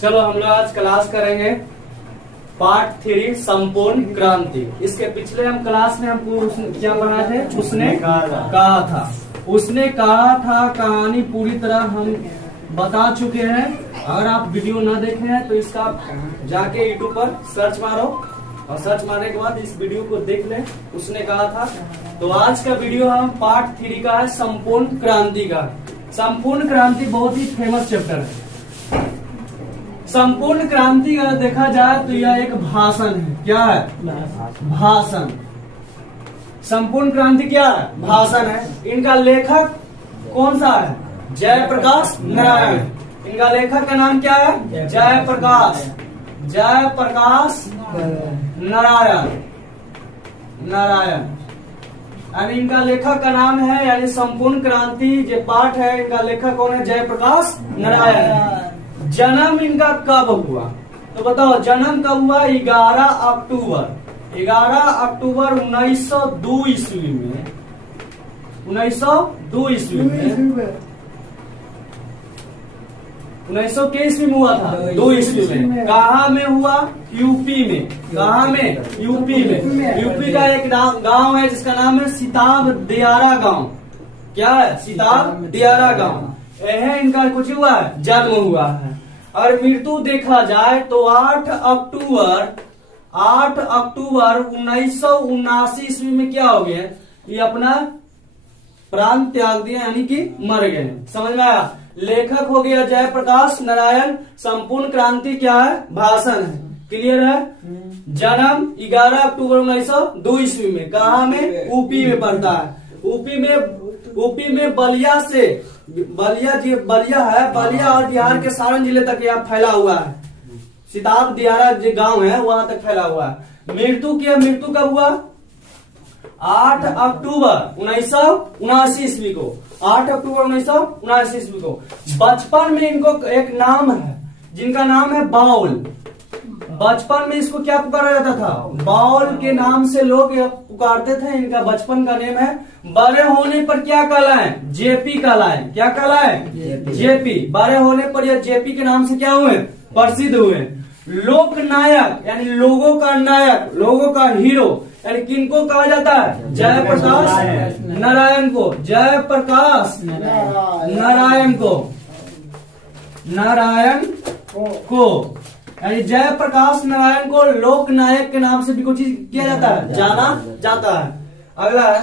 चलो हम लोग आज क्लास करेंगे पार्ट 3 संपूर्ण क्रांति। इसके पिछले हम क्लास में हमको क्या पढ़ा थे? उसने कहा था। उसने कहा था कहानी पूरी तरह हम बता चुके हैं। अगर आप वीडियो न देखे हैं तो इसका जाके यूट्यूब पर सर्च मारो और सर्च मारने के बाद इस वीडियो को देख ले। उसने कहा था। तो आज का वीडियो हम पार्ट 3 का है संपूर्ण क्रांति का। संपूर्ण क्रांति बहुत ही फेमस चैप्टर है। संपूर्ण क्रांति का देखा जाए तो यह एक भाषण है। क्या है? भाषण। संपूर्ण क्रांति क्या है? भाषण है। इनका लेखक कौन सा है? जयप्रकाश नारायण। इनका लेखक का नाम क्या है? जयप्रकाश नारायण। यानी इनका लेखक का नाम है, यानी संपूर्ण क्रांति जो पाठ है इनका लेखक कौन है? जयप्रकाश नारायण। जन्म इनका कब हुआ? तो बताओ जन्म कब हुआ? 11 अक्टूबर 1902 ईस्वी में। 1902 ईस्वी में 1900 के ईस्वी में हुआ था? 2 ईस्वी में। कहाँ में हुआ? यूपी में। कहाँ में? यूपी में। यूपी का एक गांव है जिसका नाम है सिताब दियारा गांव। क्या है? सिताब दियारा गांव। यह इनका कुछ हुआ है? जन्म हुआ है। और मृत्यु देखा जाए तो 8 अक्टूबर 1979 ईस्वी में क्या हो गया? ये अपना प्राण त्याग दिया, यानी कि मर गए। समझ में आया? लेखक हो गया जयप्रकाश नारायण। संपूर्ण क्रांति क्या है? भाषण है। क्लियर है? जन्म 11 अक्टूबर 1902 ईस्वी में। कहा में? यूपी में पड़ता है। यूपी में बलिया से बलिया है। बलिया और बिहार के सारण जिले तक यह फैला हुआ है। सिताब दियारा जो गांव है वहां तक फैला हुआ है। मृत्यु कब हुआ? 8 अक्टूबर 1979 ईस्वी को। 8 अक्टूबर 1979 ईस्वी को। बचपन में इनको एक नाम है जिनका नाम है बाउल। बचपन में इसको क्या पुकारा जाता था? बाउल के नाम से लोग पुकारते थे। इनका बचपन का नेम है। बड़े होने पर क्या कहलाए? जेपी कहलाए। क्या कहलाए? जेपी। बड़े होने पर यह जेपी के नाम से क्या हुए? प्रसिद्ध हुए। लोक नायक यानी लोगों का नायक, लोगों का हीरो, यानी किनको कहा जाता है? जयप्रकाश नारायण को। जयप्रकाश नारायण को यानी जयप्रकाश नारायण को लोक नायक के नाम से भी कुछ किया जाता है, जाना जाता है। अगला है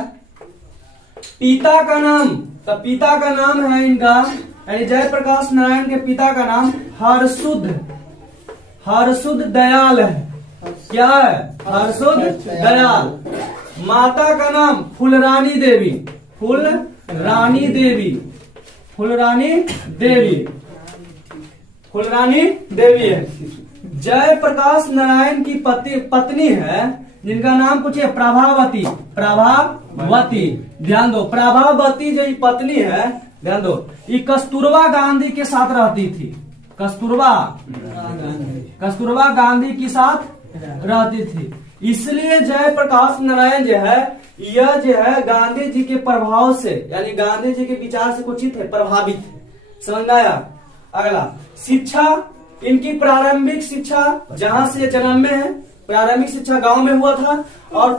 पिता का नाम। तो पिता का नाम है इनका, यानी जयप्रकाश नारायण के पिता का नाम हरसुध दयाल है। क्या है? हरसुध दयाल। माता का नाम फुलरानी देवी है। जयप्रकाश नारायण की पत्नी है जिनका नाम कुछ है प्रभावती। ध्यान दो, प्रभावती जो पत्नी है, ध्यान दो, ये कस्तूरबा गांधी के साथ रहती थी। कस्तूरबा गांधी के साथ रहती थी। इसलिए जयप्रकाश नारायण यह गांधी जी के प्रभाव से, यानी गांधी जी के विचार से कुछ थे, प्रभावित थे। समझ में आया? अगला शिक्षा। इनकी प्रारंभिक शिक्षा जहां से जन्म में है, प्रारंभिक शिक्षा गांव में हुआ था और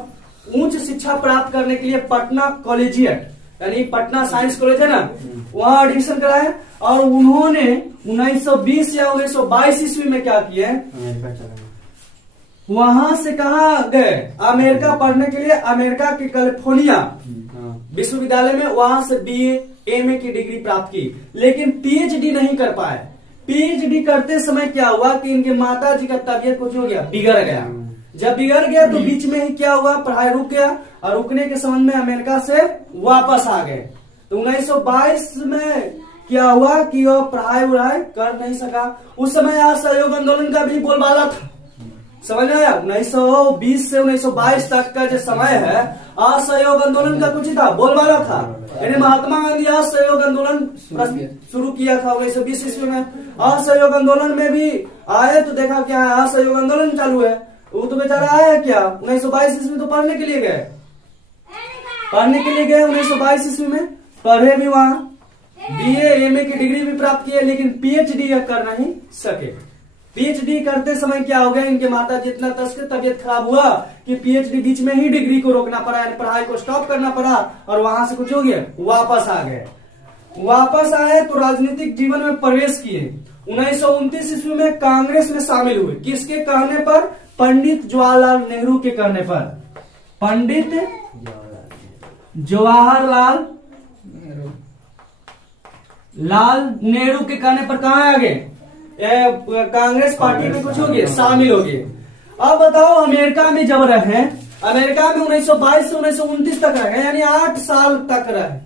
उच्च शिक्षा प्राप्त करने के लिए पटना कॉलेजिएट, यानी पटना साइंस कॉलेज है ना, वहां एडमिशन कराया। और उन्होंने 1920 या 1922 ईस्वी में क्या किए? वहां से कहा गए? अमेरिका पढ़ने के लिए। अमेरिका के कैलिफोर्निया विश्वविद्यालय में वहां से BA MA की डिग्री प्राप्त की, लेकिन PhD नहीं कर पाए। PhD करते समय क्या हुआ कि इनके माता जी का तबीयत कुछ हो गया, बिगड़ गया। जब बिगड़ गया तो बीच में ही क्या हुआ? पढ़ाई रुक गया और रुकने के संबंध में अमेरिका से वापस आ गए। तो 1922 में क्या हुआ कि वह पढ़ाई कर नहीं सका। उस समय असहयोग आंदोलन का भी बोलबाला था। समझ में आया? 1920 से 1922 तक का जो समय है असहयोग आंदोलन का कुछ था, बोलबाला था। यानी महात्मा गांधी असहयोग आंदोलन शुरू किया था 1920 ईस्वी में। असहयोग आंदोलन में भी आए तो देखा क्या है? असहयोग आंदोलन चालू है। वो तो बेचारा आया क्या? 1922 ईस्वी तो पढ़ने के लिए गए 1922 ईस्वी में पढ़े भी वहां। BA MA की डिग्री भी प्राप्त किए, लेकिन PhD कर नहीं सके। पीएचडी करते समय क्या हो गया, इनके माता जी इतना तबीयत खराब हुआ कि पीएचडी बीच में ही डिग्री को रोकना पड़ा, यानी पढ़ाई को स्टॉप करना पड़ा, और वहां से कुछ हो गया, वापस आ गए। वापस आए तो राजनीतिक जीवन में प्रवेश किए। 1929 ईस्वी में कांग्रेस में शामिल हुए। किसके कहने पर? पंडित जवाहरलाल नेहरू के कहने पर। पंडित जवाहरलाल नेहरू के कहने पर कहाँ आ गए? कांग्रेस पार्टी में कुछ हो गए, शामिल हो गए। अब बताओ, अमेरिका में जब रहे, अमेरिका में 1922 से 1929 तक रहे, यानी 8 साल तक रहे।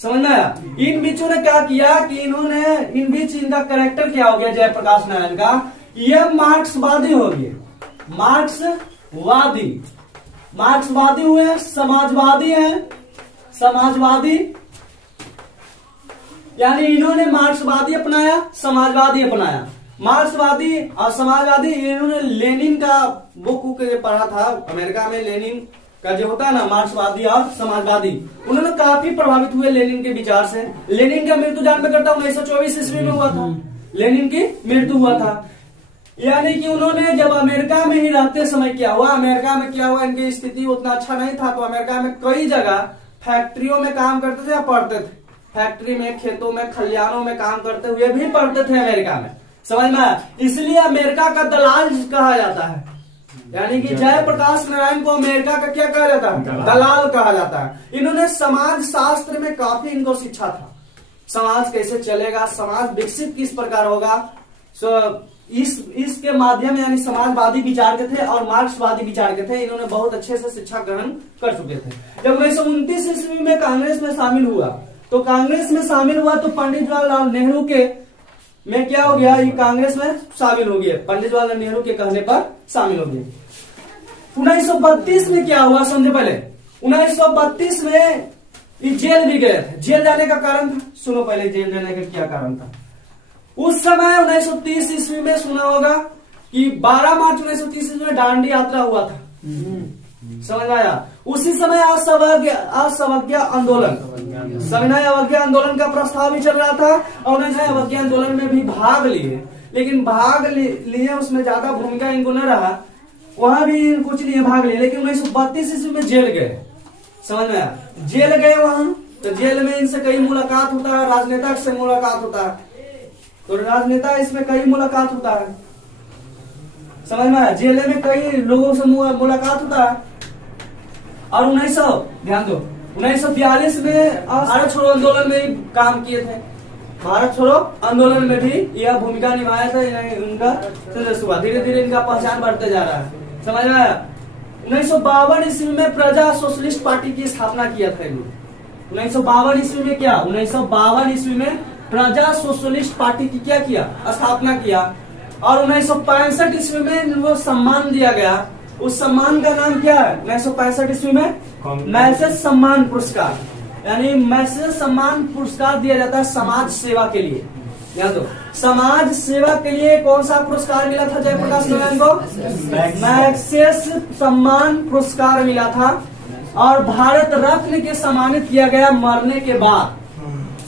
समझ में आया? इन बीचों ने क्या किया कि इन्होंने, इन बीच इनका कैरेक्टर क्या हो गया जयप्रकाश नारायण का, ये मार्क्सवादी हो गए। मार्क्सवादी हुए, समाजवादी हैं, समाजवादी, यानी इन्होंने मार्क्सवादी अपनाया, समाजवादी अपनाया। मार्क्सवादी और समाजवादी, इन्होंने लेनिन का बुक पढ़ा था अमेरिका में, लेनिन का जो होता है ना, मार्क्सवादी और समाजवादी, उन्होंने काफी प्रभावित हुए लेनिन के विचार से। लेनिन का मृत्यु जान में करता 1924 ईस्वी में हुआ था, लेनिन की मृत्यु हुआ था। यानी कि उन्होंने जब अमेरिका में ही रहते समय क्या हुआ, अमेरिका में क्या हुआ, इनकी स्थिति उतना अच्छा नहीं था, तो अमेरिका में कई जगह फैक्ट्रियों में काम करते थे या पढ़ते थे, फैक्ट्री में, खेतों में, खलिहानों में काम करते हुए भी पढ़ते थे अमेरिका में। समझ में आया? इसलिए अमेरिका का दलाल कहा जाता है, यानी कि जयप्रकाश नारायण को अमेरिका का क्या कहा जाता है? दलाल कहा जाता है। इन्होंने समाज शास्त्र में काफी इनको शिक्षा था, समाज कैसे चलेगा, समाज विकसित किस प्रकार होगा, इसके माध्यम, यानी समाजवादी विचार के थे और मार्क्सवादी विचार के थे, इन्होंने बहुत अच्छे से शिक्षा ग्रहण कर चुके थे। जब 1929 ईस्वी में कांग्रेस में शामिल हुआ, तो कांग्रेस में शामिल हुआ तो पंडित जवाहरलाल नेहरू के में क्या हो गया, ये कांग्रेस में शामिल हो गया, पंडित जवाहरलाल नेहरू के कहने पर शामिल हो गए। 1932 में क्या हुआ, समझे पहले। 1932 में ये जेल भी गए थे। जेल जाने का कारण था, सुनो पहले जेल जाने का क्या कारण था। उस समय 1930 ईस्वी में सुना होगा कि 12 मार्च 1930 ईस्वी में दांडी यात्रा हुआ था। समझ में आया? उसी समय असवज्ञा आंदोलन, सविनय अवज्ञा आंदोलन का प्रस्ताव भी चल रहा था, और उन्होंने अवज्ञा आंदोलन में भी भाग लिए, लेकिन भाग लिए उसमें ज्यादा भूमिका इनको न रहा, वहां भी कुछ नहीं भाग लिए, लेकिन 1932 ईस्वी में जेल गए। समझ में आया? जेल गए वहां, तो जेल में इनसे कई मुलाकात होता है, राजनेता से मुलाकात होता है, तो राजनेता इसमें कई मुलाकात होता है। समझ में आया? जेल में कई लोगों से मुलाकात होता है। और 1942 में भारत छोड़ो आंदोलन में भी काम किए थे। भारत छोड़ो आंदोलन में भी यह भूमिका निभाया था इनका। धीरे धीरे इनका पहचान बढ़ते जा रहा है। समझ में आया? 1952 ईस्वी में प्रजा सोशलिस्ट पार्टी की स्थापना किया था इन्होंने। 1952 ईस्वी में क्या, 1952 ईस्वी में प्रजा सोशलिस्ट पार्टी की क्या किया, स्थापना किया। और 1965 ईस्वी में इनको सम्मान दिया गया। उस सम्मान का नाम क्या है? 1965 ईस्वी में मैसेज सम्मान पुरस्कार, यानी मैसेज सम्मान पुरस्कार दिया जाता है समाज सेवा के लिए। याद हो, समाज सेवा के लिए कौन सा पुरस्कार मिला था जयप्रकाश नारायण को? मैसेज सम्मान पुरस्कार मिला था। और भारत रत्न के सम्मानित किया गया मरने के बाद।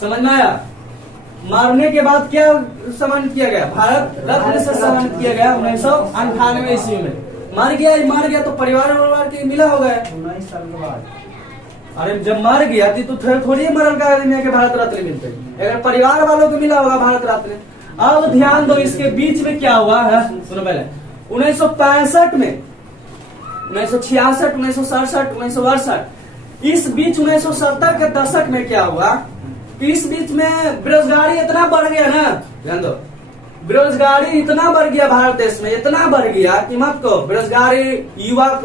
समझ में आया? मरने के बाद क्या सम्मानित किया गया? भारत रत्न से सम्मानित किया गया 1998 ईस्वी में। मर गया तो परिवार के मिला होगा 19 साल के बाद। अरे जब मर गया तो फिर थोड़ी मरल का आदमी के भारत रत्न मिलते, अगर परिवार वालों को मिला होगा भारत रत्न। अब ध्यान दो, इसके बीच में क्या हुआ है, सुनो पहले। 1965 में, 1966, 1967, 1968, इस बीच 1970 के दशक में क्या हुआ, इस बीच में बेरोजगारी इतना बढ़ गया ना, ध्यान दो, बेरोजगारी इतना बढ़ गया भारत देश में, इतना बढ़ गया कि मत को बेरोजगारी, युवक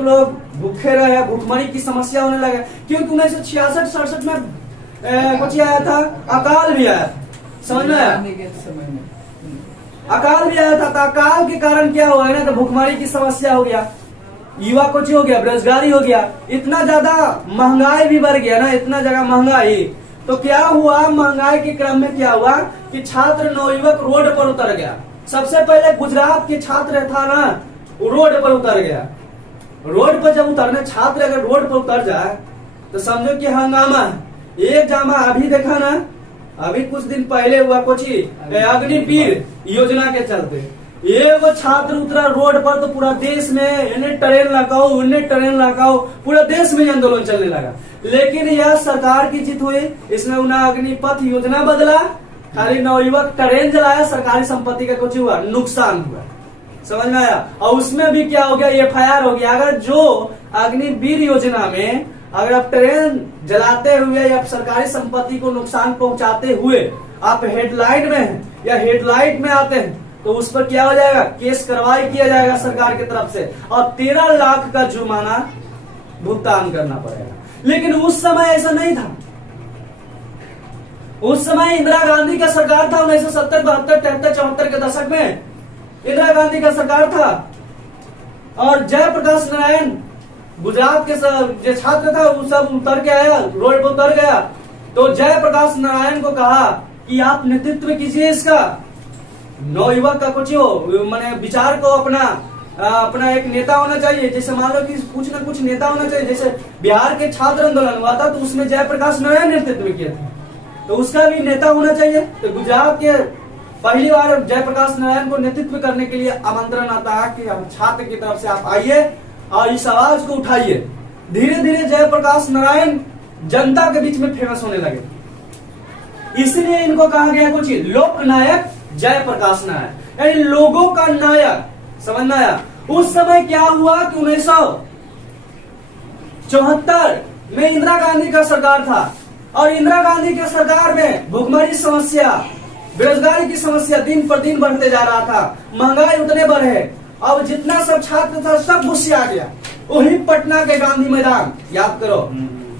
लोग भूखे रहे, भूखमरी की समस्या होने लगे। क्योंकि 1966-67 में कुछ आया था, अकाल भी आया। समझ में आया? अकाल भी आया था, तो अकाल के कारण क्या हुआ है ना, तो भूखमरी की समस्या हो गया, युवा कुछ हो गया, बेरोजगारी हो गया, इतना ज्यादा महंगाई भी बढ़ गया ना, इतना ज्यादा महंगाई। तो क्या हुआ, महंगाई के क्रम में क्या हुआ कि छात्र नवयुवक रोड पर उतर गया। सबसे पहले गुजरात के छात्र था ना, वो रोड पर उतर गया। रोड पर जब उतरने, छात्र अगर रोड पर उतर जाए तो समझो कि हंगामा है। एक जामा अभी देखा ना, अभी कुछ दिन पहले हुआ कोची अग्निवीर योजना के चलते एगो छात्र उतरा रोड पर तो पूरा देश में इन्हें ट्रेन लगाओ, इन्हें ट्रेन लगाओ, पूरा देश में आंदोलन चलने लगा। लेकिन यह सरकार की जीत हुई, इसने उन्हें अग्निपथ योजना बदला, खाली नवयुवक ट्रेन जलाया, सरकारी संपत्ति का कुछ हुआ नुकसान हुआ। समझ में आया? और उसमें भी क्या हो गया, FIR हो गया। अगर जो अग्निवीर योजना में अगर आप ट्रेन जलाते हुए या सरकारी संपत्ति को नुकसान पहुंचाते हुए आप हेडलाइन में हैं या हेडलाइट में आते हैं तो उस पर क्या हो जाएगा, केस कार्रवाई किया जाएगा सरकार की तरफ से और 13 लाख का जुर्माना भुगतान करना पड़ेगा। लेकिन उस समय ऐसा नहीं था। उस समय इंदिरा गांधी का सरकार था, 1970, 72, 73, 74 के दशक में इंदिरा गांधी का सरकार था। और जयप्रकाश नारायण गुजरात के जो छात्र था वो सब उतर के आया, रोड पर उतर गया। तो जयप्रकाश नारायण को कहा कि आप नेतृत्व कीजिए इसका, नवयुवक का कुछ हो मैंने विचार को अपना एक नेता होना चाहिए। जैसे मान लो कि कुछ ना कुछ नेता होना चाहिए। जैसे बिहार के छात्र आंदोलन हुआ था तो उसमें जयप्रकाश नारायण नेतृत्व किया था, तो उसका भी नेता होना चाहिए। तो गुजरात के पहली बार जयप्रकाश नारायण को नेतृत्व करने के लिए आमंत्रण आता है कि छात्र की तरफ से आप आइए और इस आवाज को उठाइए। धीरे धीरे जयप्रकाश नारायण जनता के बीच में फेमस होने लगे, इसलिए इनको कहा गया कुछ लोक नायक जयप्रकाश नारायण, यानी लोगों का नायक। समझ में आया? उस समय क्या हुआ कि 1974 में इंदिरा गांधी का सरकार था और इंदिरा गांधी के सरकार में भुखमरी समस्या, बेरोजगारी की समस्या दिन पर दिन बढ़ते जा रहा था, महंगाई उतने बढ़े। अब जितना सब छात्र था सब गुस्से आ गया। वही पटना के गांधी मैदान, याद करो,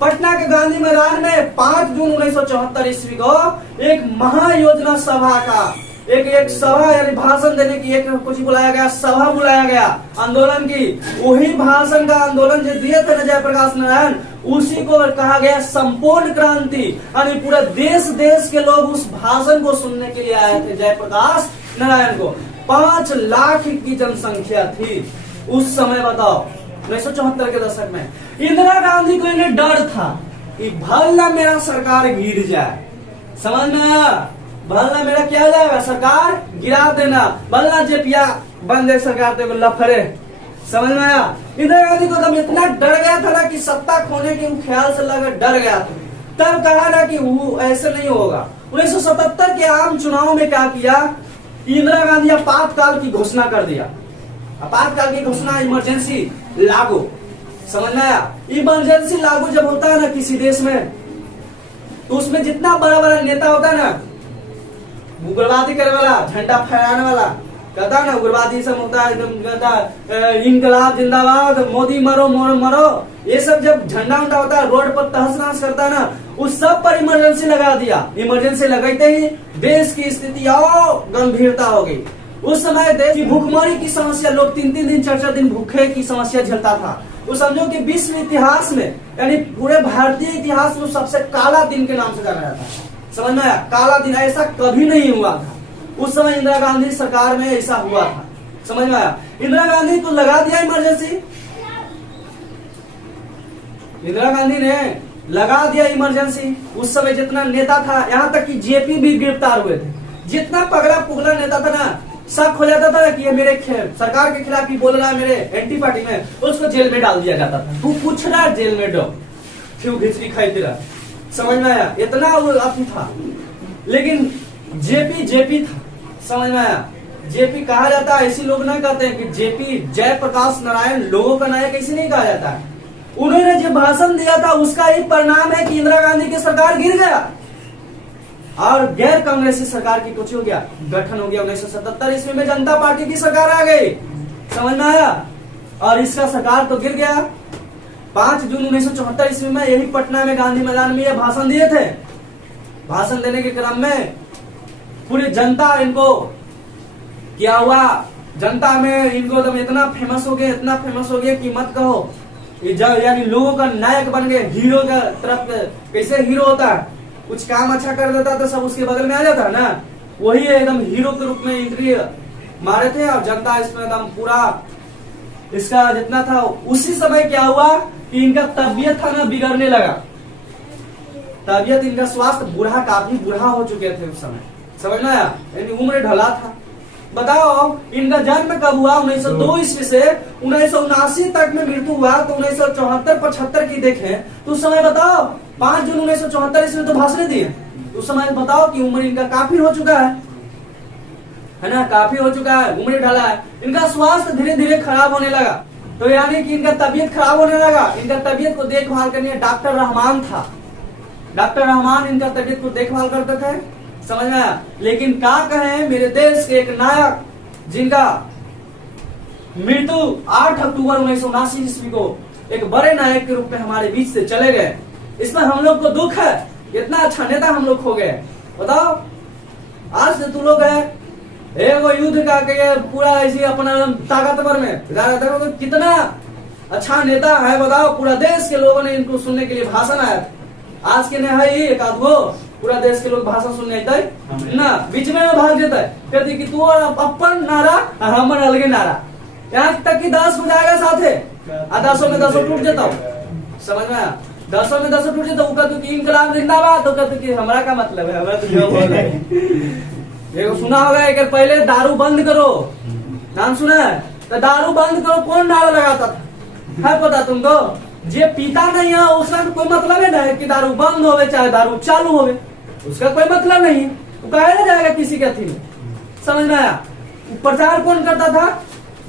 पटना के गांधी मैदान में 5 जून 1974 ईस्वी को एक महायोजना सभा का एक सभा यानी भाषण देने की एक कुछ बुलाया गया, सभा बुलाया गया आंदोलन की। वही भाषण का आंदोलन जो दिए थे ना जयप्रकाश नारायण, उसी को कहा गया संपूर्ण क्रांति। यानी पूरा देश के लोग उस भाषण को सुनने के लिए आए थे जयप्रकाश नारायण को। 5 लाख की जनसंख्या थी उस समय। बताओ 1974 के दशक में इंदिरा गांधी को इन्हें डर था कि भला मेरा सरकार गिर जाए। समझ में आया? भला मेरा क्या हो जाएगा, सरकार गिरा देना, भला जेपिया बन जाए सरकार तो लफड़े। समझ में आया? इंदिरा गांधी को तब इतना डर गया था ना कि सत्ता खोने के ख्याल से लगा डर गया था। तब कहा ना कि वो ऐसे नहीं होगा। 1977 के आम चुनाव में क्या किया, इंदिरा गांधी आपातकाल की घोषणा कर दिया। आपातकाल की घोषणा, इमरजेंसी लागू। समझ में आया? इमरजेंसी लागू जब होता है ना किसी देश में तो उसमें जितना बड़ा बड़ा नेता होता है ना, उग्रवादी करने वाला, झंडा फहराने वाला, कहता है ना उग्रवादी सब होता है, एकदम कहता इनकलाब जिंदाबाद, मोदी मरो मरो, ये सब जब झंडा उंडा होता है रोड पर तहस नहस करता है ना, उस सब पर इमरजेंसी लगा दिया। इमरजेंसी लगाते ही देश की स्थिति और गंभीरता हो गई। उस समय देश की भूखमरी की समस्या, लोग 3-3 दिन 4-4 दिन भूखे की समस्या झेलता था। वो समझो कि विश्व इतिहास में यानी पूरे भारतीय इतिहास में सबसे काला दिन के नाम से जाना जाता है। समझ में आया? काला दिन, ऐसा कभी नहीं हुआ था। उस समय इंदिरा गांधी सरकार में ऐसा हुआ था। समझ में आया? इंदिरा गांधी को लगा दिया इमरजेंसी, इंदिरा गांधी ने लगा दिया इमरजेंसी। उस समय जितना नेता था, यहाँ तक कि जेपी भी गिरफ्तार हुए थे। जितना पगला पुगला नेता था ना, शक हो जाता था कि ये मेरे सरकार के खिलाफ ही बोल रहा है, मेरे एंटी पार्टी में, उसको जेल में डाल दिया जाता था। तू पूछ रहा है जेल में डो क्यों खिचड़ी खाई तेरा। समझ में आया? इतना वो अति था। लेकिन जेपी था। समझ में आया? जेपी कहा जाता है, ऐसी लोग नहीं कहते हैं कि जेपी जयप्रकाश नारायण लोगों का नायक, ऐसे नहीं कहा जाता है। उन्होंने जो भाषण दिया था उसका ही परिणाम है कि इंदिरा गांधी की सरकार गिर गया और गैर कांग्रेसी सरकार की कुछ हो गया, गठन हो गया। 1977 ईस्वी में जनता पार्टी की सरकार आ गई। समझ में आया? और इसका सरकार तो गिर गया। 5 जून 1974 ईस्वी में यही पटना में गांधी मैदान में ये भाषण दिए थे। भाषण देने के क्रम में पूरी जनता, इनको क्या हुआ, जनता में इनको तो इतना फेमस हो गए कि मत कहो। यानी लोगों का नायक बन गए, हीरो का तरफ। कैसे हीरो होता है, कुछ काम अच्छा कर देता तो सब उसके बगल में आ जाता है ना, वही एकदम हीरो के रूप में एंट्री मारे थे। और जनता इसमें एकदम पूरा इसका जितना था। उसी समय क्या हुआ कि इनका तबीयत था ना बिगड़ने लगा। तबियत इनका स्वास्थ्य बूढ़ा काफी बूढ़ा हो चुके थे उस समय, समझ में आया, यानी उम्र ढला था। बताओ इनका जन्म कब हुआ? 1902 ईस्वी से 1979 तक में मृत्यु हुआ। तो 1974-75 की देखें तो उस समय बताओ 5 जून 1974 ईस्वी तो भाषण दिए, उस समय बताओ कि उम्र इनका काफी हो चुका है ना, काफी हो चुका है, उम्र ढला है। इनका स्वास्थ्य धीरे धीरे खराब होने लगा, तो यानी कि इनका तबीयत खराब होने लगा। इनका तबीयत को देखभाल करने डॉक्टर रहमान था, डॉक्टर रहमान इनका तबीयत को देखभाल करते थे, समझ में आया। लेकिन क्या कहें, मेरे देश के एक नायक जिनका मृत्यु 8 अक्टूबर 1979 ईस्वी को एक बड़े नायक के रूप में हमारे बीच से चले गए, इसमें हम लोग को दुख है। इतना अच्छा नेता हम लोग खो गए। बताओ आज से तू लोग है एगो युद्ध का के पूरा ऐसी अपना ताकतवर में तो कितना अच्छा नेता है। बताओ पूरा देश के लोगों ने इनको सुनने के लिए भाषण आया। आज के ने है ही एक आध पूरा देश के लोग भाषण सुनने आते ना, बीच में भाग जाता है, कहते कि तू अपन नारा हमर अलगे नारा, यहाँ तक कि 10 हो जाएगा साथे, 10 में 10 टूट जाता हूँ, समझ में आया। 10 में 10 टूट जाता हूँ, कहते कि इनकलाब जिंदाबाद, तो कहते कि हमारा क्या मतलब है, हमारा तो जो बोल रहा है। ये सुना होगा एक पहले दारू बंद करो, नाम सुना है, तो दारू बंद करो कौन नारा लगाता था है पता तुमको? जे पीता नहीं है उसका तो कोई मतलब है ना कि दारू बंद होवे चाहे दारू चालू होवे, उसका कोई मतलब नहीं है, वो कहा जाएगा किसी के थी में, समझ में आया। प्रचार कौन करता था?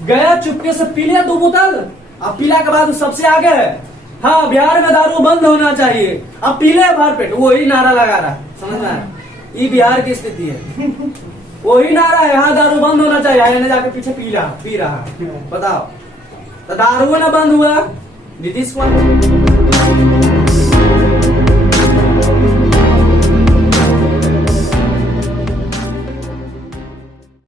गया चुपके से पी लिया 2 बोतल, अब पीला के बाद सबसे आगे है, हाँ बिहार में दारू बंद होना चाहिए, अब पीले भर पेट, वही नारा लगा रहा, समझ में आया। ये बिहार की स्थिति है, वही नारा है, यहाँ दारू बंद होना चाहिए, यहाँ जाके पीछे पी रहा। बताओ तो दारू ना बंद हुआ, नीतीश कुमार